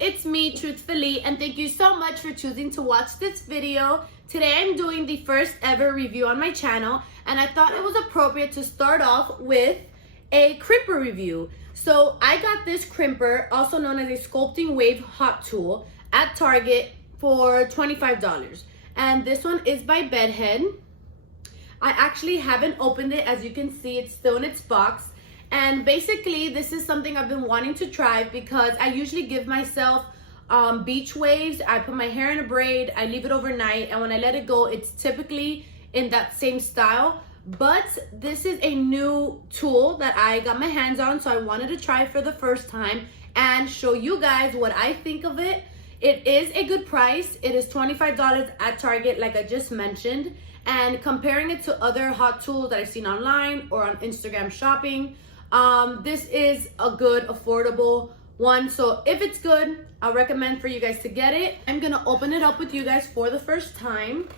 it's me, Truthfully, and thank you so much for choosing to watch this video. Today I'm doing the first ever review on my channel, and I thought it was appropriate to start off with a crimper review. So I got this crimper, also known as a sculpting wave hot tool, at Target for $25. And this one is by Bedhead. I actually haven't opened it. As you can see, it's still in its box. And basically, this is something I've been wanting to try because I usually give myself beach waves. I put my hair in a braid, I leave it overnight, and when I let it go, it's typically in that same style. But this is a new tool that I got my hands on, so I wanted to try it for the first time and show you guys what I think of it. It is a good price. It is $25 at Target, like I just mentioned. And comparing it to other hot tools that I've seen online or on Instagram shopping, this is a good, affordable one. So if it's good, I'll recommend for you guys to get it. I'm gonna open it up with you guys for the first time.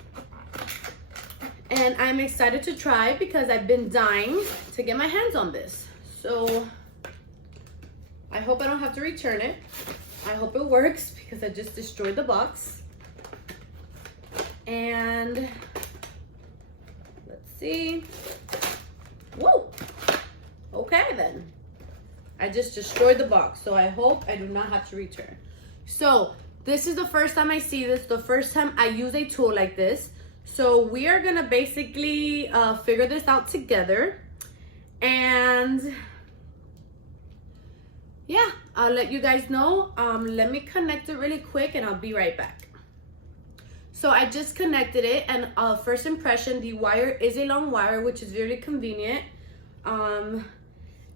And I'm excited to try because I've been dying to get my hands on this. So I hope I don't have to return it. I hope it works because I just destroyed the box. And let's see. Whoa. Okay then. I just destroyed the box, so I hope I do not have to return. So this is the first time I see this, the first time I use a tool like this. So we are gonna basically figure this out together. And yeah, I'll let you guys know. Let me connect it really quick and I'll be right back. So I just connected it, and first impression, the wire is a long wire, which is very convenient.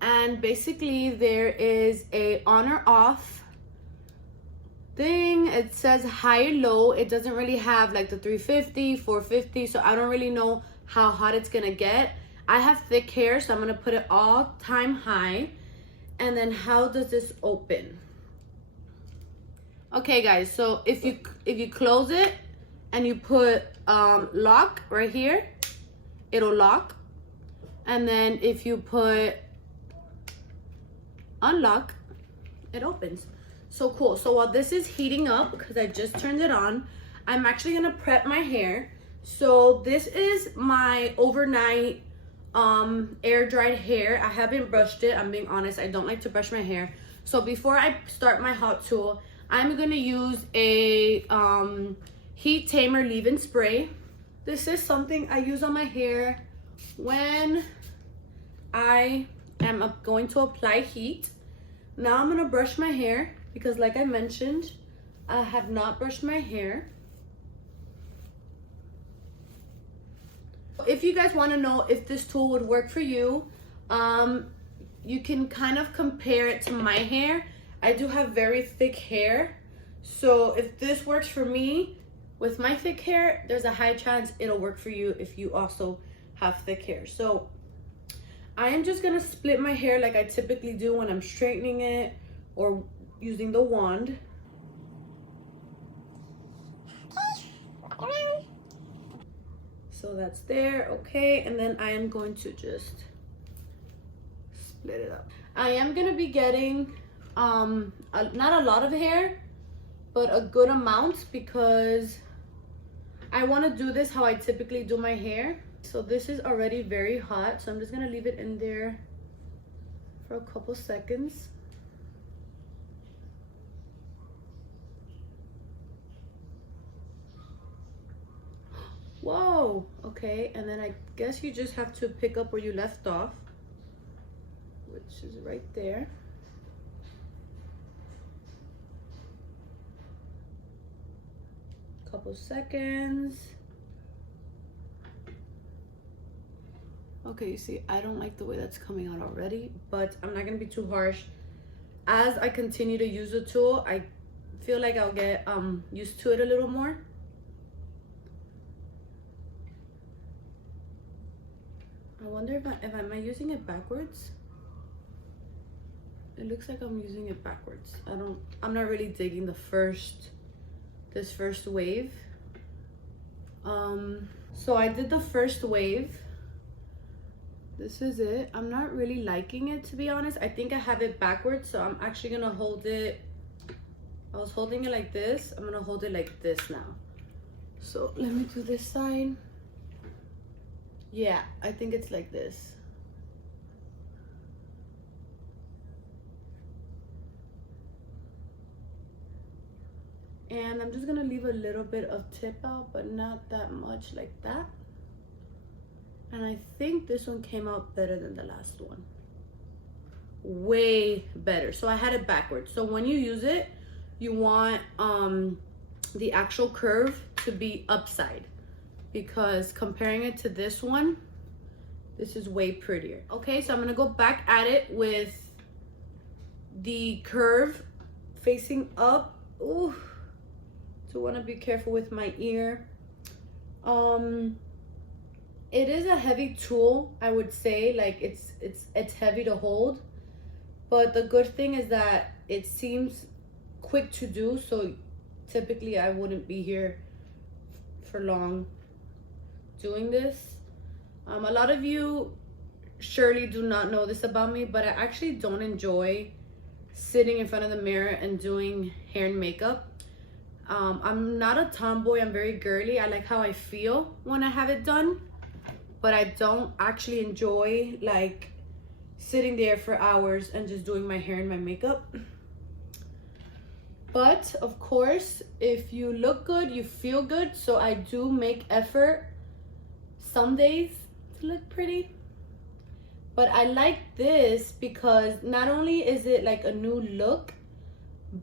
And basically there is a on or off thing. It says high or low. It doesn't really have like the 350, 450, so I don't really know how hot it's gonna get. I have thick hair, so I'm gonna put it all time high. And then how does this open? Okay guys, so if you close it and you put lock right here, it'll lock. And then if you put unlock, it opens. So cool. So while this is heating up, because I just turned it on, I'm actually gonna prep my hair. So this is my overnight air dried hair. I haven't brushed it, I'm being honest. I don't like to brush my hair. So before I start my hot tool, I'm gonna use a heat tamer leave-in spray. This is something I use on my hair when I am going to apply heat. Now I'm gonna brush my hair because, like I mentioned, I have not brushed my hair. If you guys want to know if this tool would work for you, you can kind of compare it to my hair. I do have very thick hair, so if this works for me with my thick hair, there's a high chance it'll work for you if you also have thick hair. So I am just gonna split my hair like I typically do when I'm straightening it or using the wand. So that's there, okay. And then I am going to just split it up. I am gonna be getting not a lot of hair, but a good amount because I want to do this how I typically do my hair. So this is already very hot, so I'm just gonna leave it in there for a couple seconds. Whoa, okay. And then I guess you just have to pick up where you left off, which is right there. Couple seconds. Okay, you see, I don't like the way that's coming out already, but I'm not gonna be too harsh. As I continue to use the tool, I feel like I'll get used to it a little more. I wonder if am I using it backwards? It looks like I'm using it backwards. I'm not really digging this first wave. So I did the first wave. This is it. I'm not really liking it, to be honest. I think I have it backwards, so I'm actually gonna hold it I was holding it like this. I'm gonna hold it like this now. So let me do this side. Yeah, I think it's like this. And I'm just gonna leave a little bit of tip out, but not that much, like that. And I think this one came out better than the last one. Way better. So I had it backwards. So when you use it, you want the actual curve to be upside, because comparing it to this one, this is way prettier. Okay, so I'm gonna go back at it with the curve facing up. Ooh, so want to be careful with my ear. It is a heavy tool, I would say. Like it's heavy to hold, but the good thing is that it seems quick to do, so typically I wouldn't be here for long doing this. A lot of you surely do not know this about me, but I actually don't enjoy sitting in front of the mirror and doing hair and makeup. I'm not a tomboy, I'm very girly. I like how I feel when I have it done, but I don't actually enjoy like sitting there for hours and just doing my hair and my makeup. But of course, if you look good, you feel good. So I do make effort some days to look pretty. But I like this because not only is it like a new look,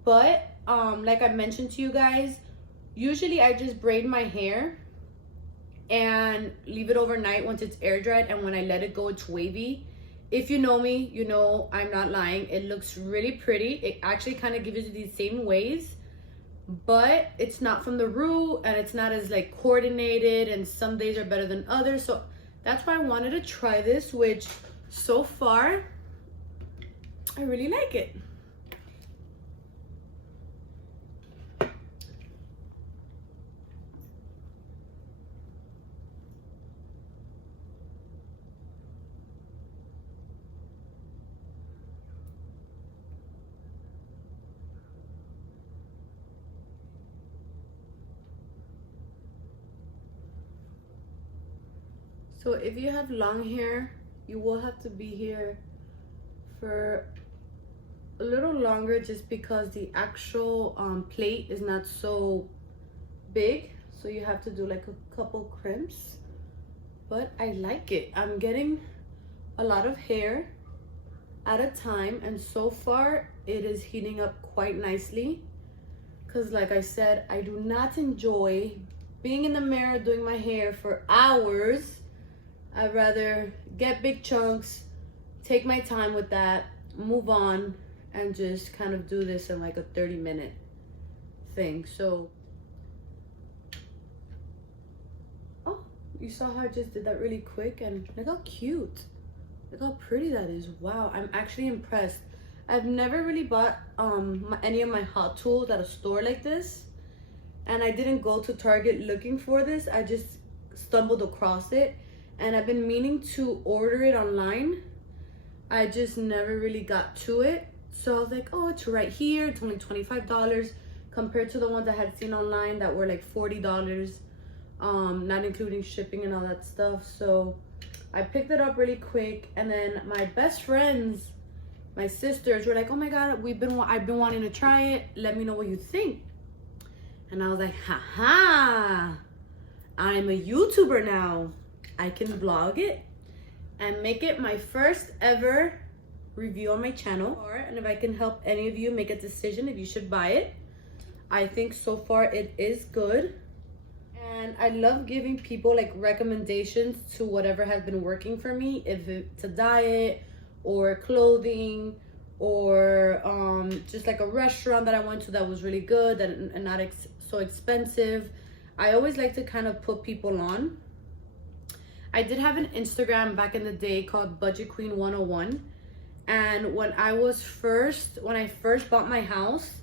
but like I mentioned to you guys, usually I just braid my hair and leave it overnight once it's air dried, and when I let it go, it's wavy. If you know me, you know I'm not lying. It looks really pretty. It actually kind of gives you these same waves, but it's not from the root and it's not as like coordinated, and some days are better than others. So that's why I wanted to try this, which so far I really like it. So if you have long hair, you will have to be here for a little longer, just because the actual plate is not so big. So you have to do like a couple crimps, but I like it. I'm getting a lot of hair at a time, and so far it is heating up quite nicely, because like I said, I do not enjoy being in the mirror doing my hair for hours. I'd rather get big chunks, take my time with that, move on, and just kind of do this in like a 30-minute thing. So, oh, you saw how I just did that really quick, and look how cute. Look how pretty that is. Wow, I'm actually impressed. I've never really bought any of my hot tools at a store like this, and I didn't go to Target looking for this. I just stumbled across it, and I've been meaning to order it online. I just never really got to it. So I was like, oh, it's right here. It's only $25 compared to the ones I had seen online that were like $40, not including shipping and all that stuff. So I picked it up really quick, and then my best friends, my sisters, were like, oh my God, I've been wanting to try it. Let me know what you think. And I was like, haha, I'm a YouTuber now. I can vlog it and make it my first ever review on my channel. And if I can help any of you make a decision if you should buy it, I think so far it is good. And I love giving people like recommendations to whatever has been working for me, if it's a diet or clothing or just like a restaurant that I went to that was really good and not so expensive. I always like to kind of put people on. I did have an Instagram back in the day called Budget Queen 101, and when I first bought my house,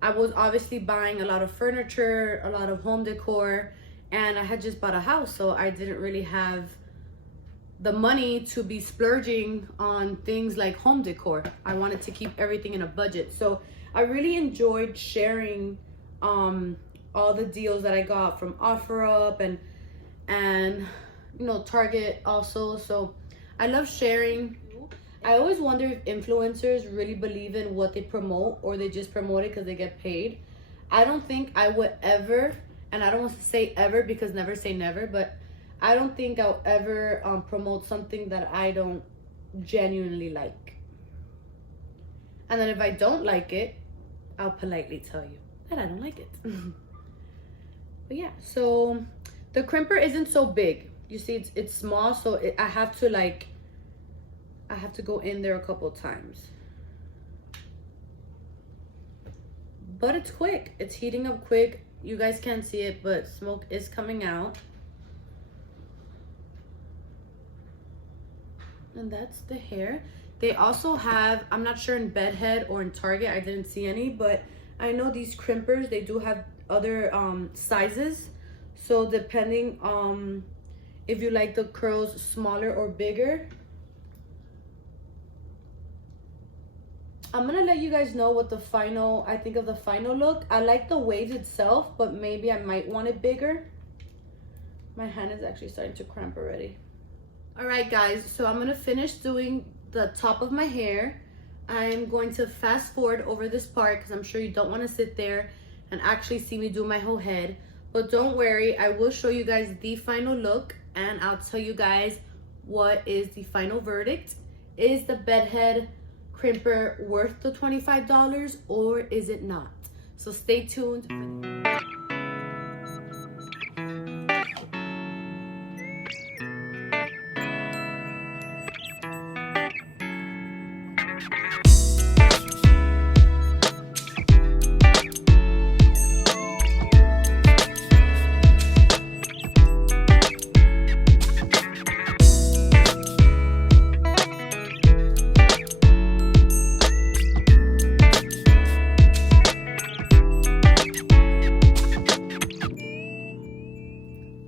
I was obviously buying a lot of furniture, a lot of home decor, and I had just bought a house, so I didn't really have the money to be splurging on things like home decor. I wanted to keep everything in a budget, so I really enjoyed sharing all the deals that I got from OfferUp and you know, Target also. So I love sharing. I always wonder if influencers really believe in what they promote, or they just promote it because they get paid. I don't think I would ever, and I don't want to say ever because never say never, but I don't think I'll ever promote something that I don't genuinely like. And then if I don't like it, I'll politely tell you that I don't like it. But yeah, so the crimper isn't so big. You see, it's small, so I have to go in there a couple times. But it's quick. It's heating up quick. You guys can't see it, but smoke is coming out. And that's the hair. They also have, I'm not sure in Bedhead or in Target, I didn't see any, but I know these crimpers, they do have other sizes. So depending if you like the curls smaller or bigger, I'm gonna let you guys know what I think of the final look. I like the waves itself, but maybe I might want it bigger. My hand is actually starting to cramp already. All right, guys, so I'm gonna finish doing the top of my hair. I'm going to fast forward over this part because I'm sure you don't want to sit there and actually see me do my whole head. But don't worry, I will show you guys the final look, and I'll tell you guys what is the final verdict. Is the Bedhead crimper worth the $25 or is it not? So stay tuned.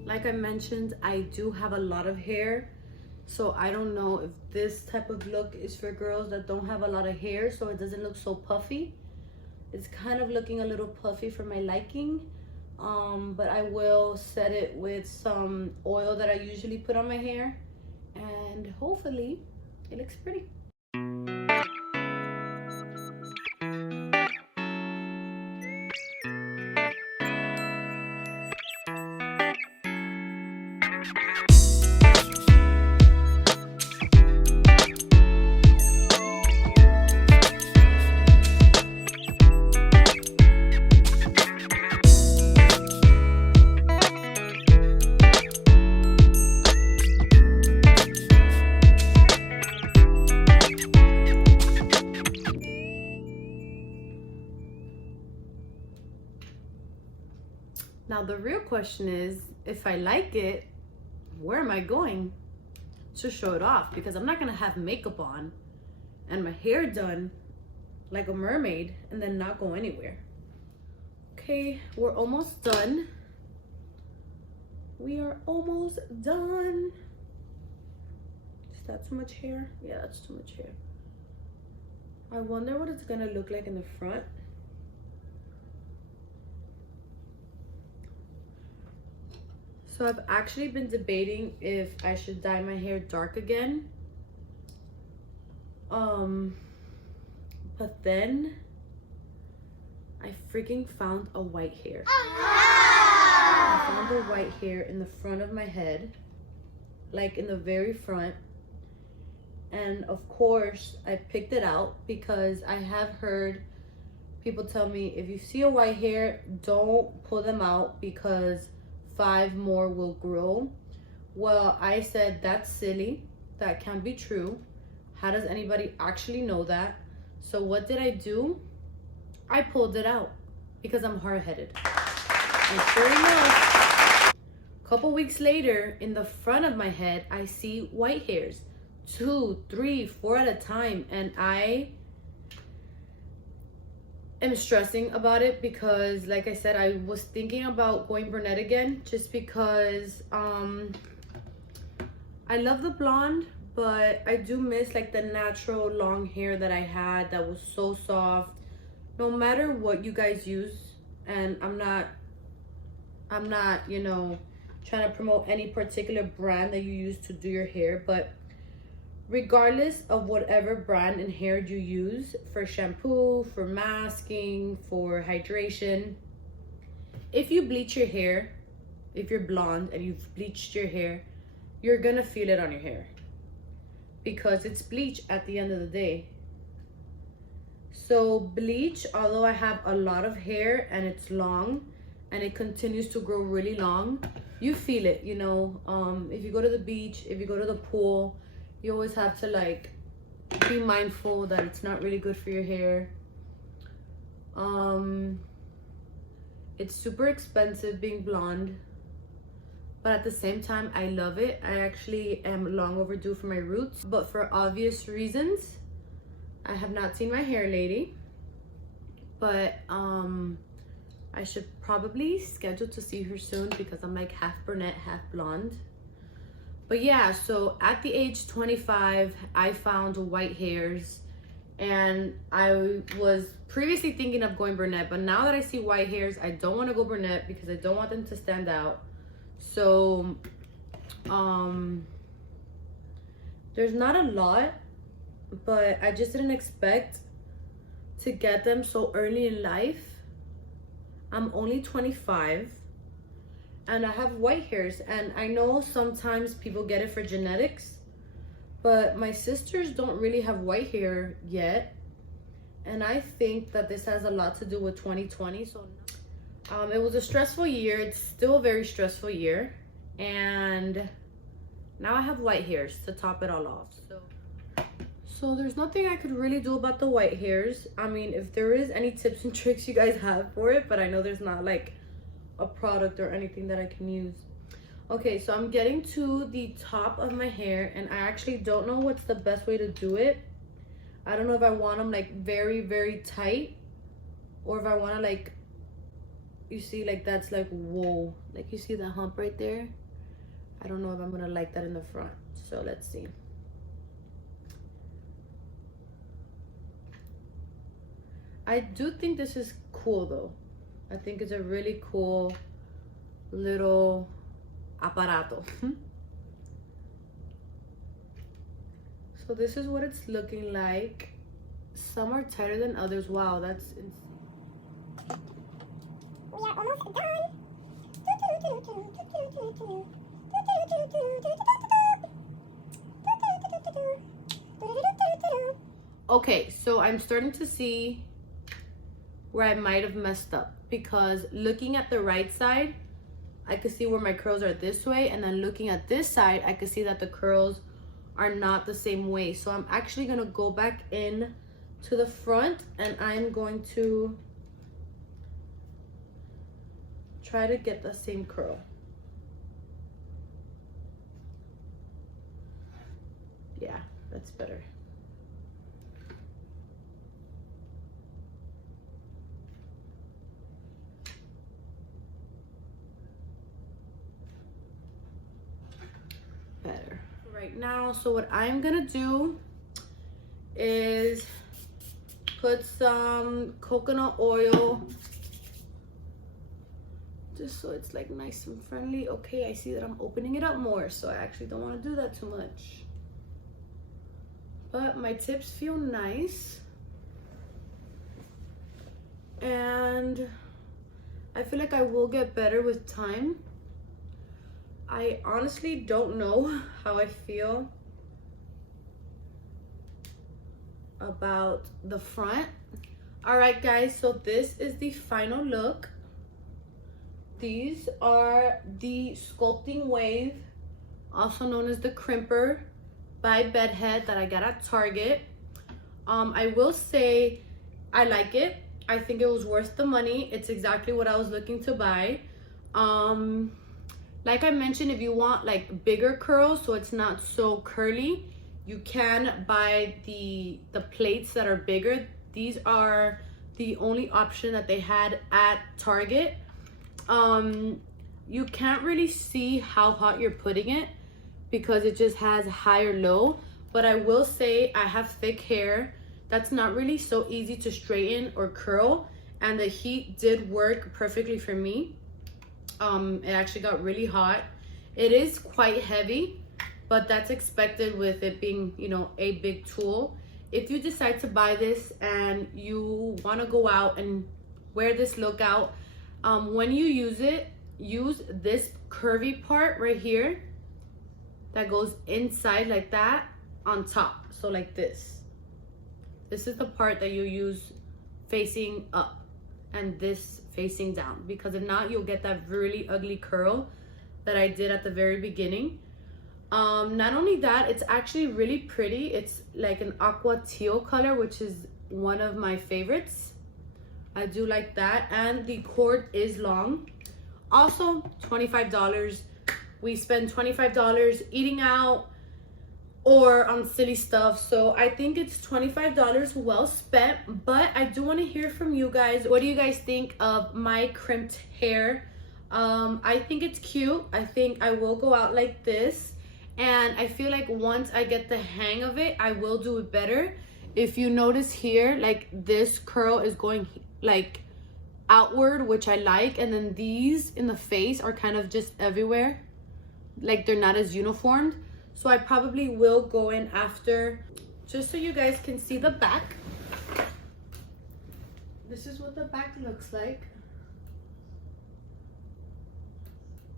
Like I mentioned, I do have a lot of hair, so I don't know if this type of look is for girls that don't have a lot of hair, so it doesn't look so puffy. It's kind of looking a little puffy for my liking, but I will set it with some oil that I usually put on my hair, and hopefully it looks pretty. Now the real question is, if I like it, where am I going to show it off? Because I'm not gonna have makeup on and my hair done like a mermaid and then not go anywhere. Okay, we're almost done. We are almost done. Is that too much hair? Yeah, that's too much hair. I wonder what it's gonna look like in the front. So I've actually been debating if I should dye my hair dark again. But then I freaking found a white hair. I found a white hair in the front of my head, like in the very front. And of course I picked it out because I have heard people tell me, if you see a white hair, don't pull them out because 5 more will grow. Well, I said, that's silly. That can't be true. How does anybody actually know that? So what did I do? I pulled it out because I'm hard-headed. And sure enough, a couple weeks later, in the front of my head, I see white hairs. 2, 3, 4 at a time. And I am stressing about it because, like I said, I was thinking about going brunette again just because I love the blonde, but I do miss like the natural long hair that I had that was so soft, no matter what you guys use, and I'm not, you know, trying to promote any particular brand that you use to do your hair, but regardless of whatever brand and hair you use for shampoo, for masking, for hydration, if you bleach your hair, if you're blonde and you've bleached your hair, you're gonna feel it on your hair because it's bleach at the end of the day. So bleach, although I have a lot of hair and it's long and it continues to grow really long, you feel it, you know. If you go to the beach, if you go to the pool, you always have to like be mindful that it's not really good for your hair. It's super expensive being blonde, but at the same time I love it. I actually am long overdue for my roots, but for obvious reasons I have not seen my hair lady, but I should probably schedule to see her soon because I'm like half brunette, half blonde. But yeah, so at the age 25, I found white hairs, and I was previously thinking of going brunette, but now that I see white hairs, I don't want to go brunette because I don't want them to stand out. So there's not a lot, but I just didn't expect to get them so early in life. I'm only 25 and I have white hairs, and I know sometimes people get it for genetics, but my sisters don't really have white hair yet, and I think that this has a lot to do with 2020. So it was a stressful year. It's still a very stressful year, and now I have white hairs to top it all off. So there's nothing I could really do about the white hairs. I mean, if there is any tips and tricks you guys have for it, but I know there's not like a product or anything that I can use. Okay, so I'm getting to the top of my hair, and I actually don't know what's the best way to do it. I don't know if I want them like very, very tight, or if I want to like, you see, like that's like, whoa, like you see the hump right there. I don't know if I'm gonna like that in the front, so let's see. I do think this is cool though. I think it's a really cool little aparato. So this is what it's looking like. Some are tighter than others. Wow, that's insane. We are almost done. Okay, so I'm starting to see where I might have messed up, because looking at the right side, I could see where my curls are this way, and then looking at this side, I could see that the curls are not the same way. So I'm actually gonna go back in to the front, and I'm going to try to get the same curl. Yeah, that's better. Better right now. So what I'm gonna do is put some coconut oil just so it's like nice and friendly. Okay, I see that I'm opening it up more, so I actually don't want to do that too much, but my tips feel nice, and I feel like I will get better with time. I honestly don't know how I feel about the front. All right, guys, so this is the final look. These are the sculpting wave, also known as the Crimper by Bedhead, that I got at Target. I will say I like it. I think it was worth the money. It's exactly what I was looking to buy. Like I mentioned, if you want like bigger curls so it's not so curly, you can buy the plates that are bigger. These are the only option that they had at Target. You can't really see how hot you're putting it because it just has high or low, but I will say I have thick hair, that's not really so easy to straighten or curl, and the heat did work perfectly for me. It actually got really hot. It is quite heavy, but that's expected with it being, you know, a big tool. If you decide to buy this and you want to go out and wear this look out, when you use it, use this curvy part right here that goes inside like that on top. So like this. This is the part that you use facing up and this facing down, because if not, you'll get that really ugly curl that I did at the very beginning. Not only that, it's actually really pretty. It's like an aqua teal color, which is one of my favorites. I do like that, and the cord is long. Also, $25. We spend $25 eating out or on silly stuff, so I think it's $25 well spent. But I do want to hear from you guys. What do you guys think of my crimped hair? I think it's cute. I think I will go out like this, and I feel like once I get the hang of it, I will do it better. If you notice here, like this curl is going like outward, which I like, and then these in the face are kind of just everywhere, like they're not as uniformed. So I probably will go in after, just so you guys can see the back. This is what the back looks like.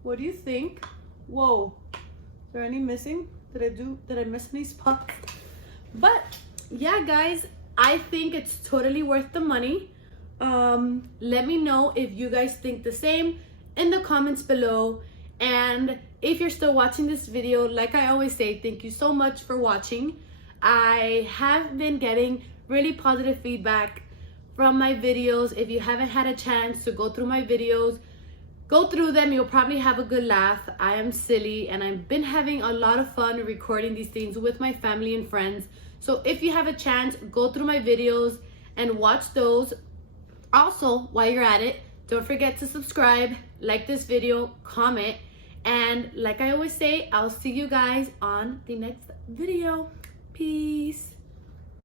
What do you think? Whoa, is there any missing? Did I miss any spots? But yeah, guys, I think it's totally worth the money. Let me know if you guys think the same in the comments below. And if you're still watching this video, like I always say, thank you so much for watching. I have been getting really positive feedback from my videos. If you haven't had a chance to go through my videos, go through them. You'll probably have a good laugh. I am silly, and I've been having a lot of fun recording these things with my family and friends. So if you have a chance, go through my videos and watch those. Also, while you're at it, don't forget to subscribe, like this video, comment, and like I always say, I'll see you guys on the next video. Peace.